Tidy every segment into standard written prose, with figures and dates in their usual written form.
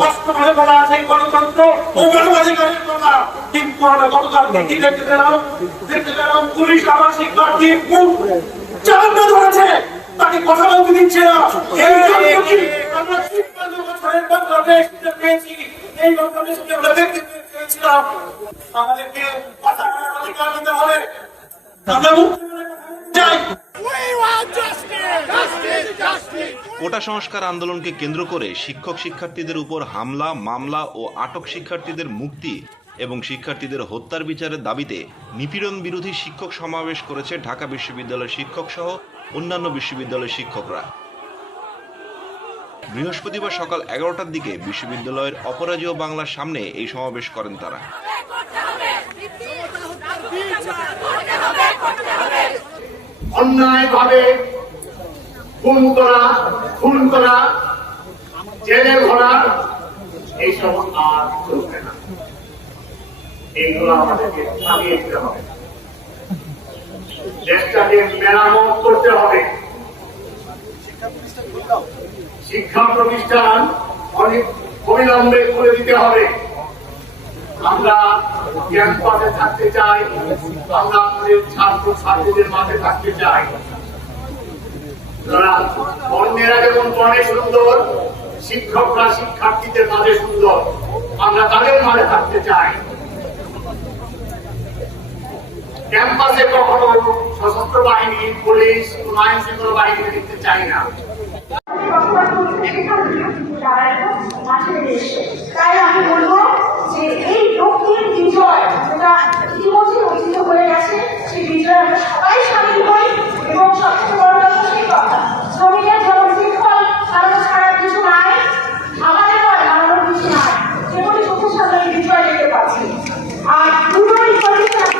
বাস্তবায়ন করা আছে গণতন্ত্র ও মানবাধিকারের কথা, কিন্তু আমরা গতকাল দেখতে গেলাম পুলিশ আমার শিক্ষার্থী চালাতে ধরেছে, তাকে কথা বলতে দিচ্ছে না। আমরা ৫৩ বছরের বাংলাদেশ পেয়েছি, এই বাংলাদেশকে আমরা দেখতে পেয়েছিলাম। আমাদেরকে কথা বলার অধিকার দিতে হবে। আমরা চাই কোটা সংস্কার আন্দোলনকে কেন্দ্র করে শিক্ষক শিক্ষার্থীদের উপর হামলা, মামলা ও আটক শিক্ষার্থীদের মুক্তি এবং শিক্ষার্থীদের হত্যার বিচারের দাবিতে নিপীড়ন বিরোধী শিক্ষক সমাবেশ করেছে ঢাকা বিশ্ববিদ্যালয়ের শিক্ষক সহ অন্যান্য বিশ্ববিদ্যালয়ের শিক্ষকরা। বৃহস্পতিবার সকাল ১১টার দিকে বিশ্ববিদ্যালয়ের অপরাজেয় বাংলার সামনে এই সমাবেশ করেন তারা। অন্যায়ভাবে খুন করা, জেলে ভরা, এইসব আর চলবে না। এইগুলো আমাদেরকে চালিয়ে দিতে হবে, দেশটাকে মেরামত করতে হবে। শিক্ষা প্রতিষ্ঠান অনেক অবিলম্বে খুলে দিতে হবে। আমরা ক্যাম্পাসে থাকতে চাই, আমরা আমাদের ছাত্র ছাত্রীদের মাঝে থাকতে চাই। অন্যেরা যেমন বনে সুন্দর, শিক্ষকরা শিক্ষার্থীদের মাঝে সুন্দর, আমরা তাদের মাঝে থাকতে চাই। ক্যাম্পাসে কখনো সশস্ত্র বাহিনী, পুলিশ, আইন শৃঙ্খলা বাহিনীকে দেখতে চাই না। তাই আমি বলবো যে এই লক্ষ্মীর বিজয় যেটা ইতিমধ্যে অর্জিত হয়ে গেছে, সেই বিজয়ে আমরা সবাই সামিল হই এবং সবচেয়ে বড় কথা সেই কথা, শ্রমিকের যেমন শিক্ষক কারণ ছাড়ার কিছু নাই, আমাদের নয় আমাদের কিছু নাই, যেমনই চোখের সামনে এই বিজয় দেখতে পাচ্ছি। আর দুটোই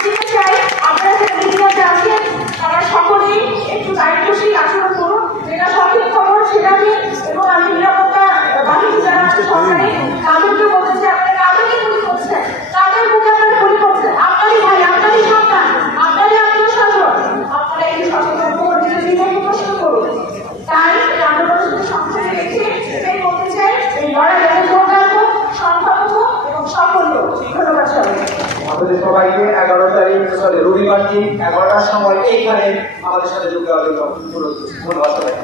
দিতে চাই, আপনারা যে মিডিয়াতে আছেন তারা সকলেই একটু দায়িত্বশীল আচরণ করুন, যেটা সঠিক খবর সেটাকে, এবং আমি নিরাপত্তা বাহিনী যারা আছে সরকারি তাদেরকে বলতেছি, আপনারা কাদেরকে গুলি করছেন, তাদের মুখে আপনারা গুলি করছেন, আপনারই ভাই, আপনারই সন্তান, আপনারই আত্মীয় স্বজন, আপনারা এই সচেতন বিরোধীদেরকে প্রশ্ন করুন। তাই এই আন্দোলনের সাথে সংযোগে রেখে এটাই বলতে চাই, এই লড়াই যাতে জোরদার হোক, সংখ্যালঘু হোক এবং সফল হোক। ধন্যবাদ সবাইকে। আমাদের সবাইকে 11 তারিখ রবিবার দিন 11টার সময় এইখানে আমাদের সাথে যোগ দেওয়ার জন্য ধন্যবাদ সবাই।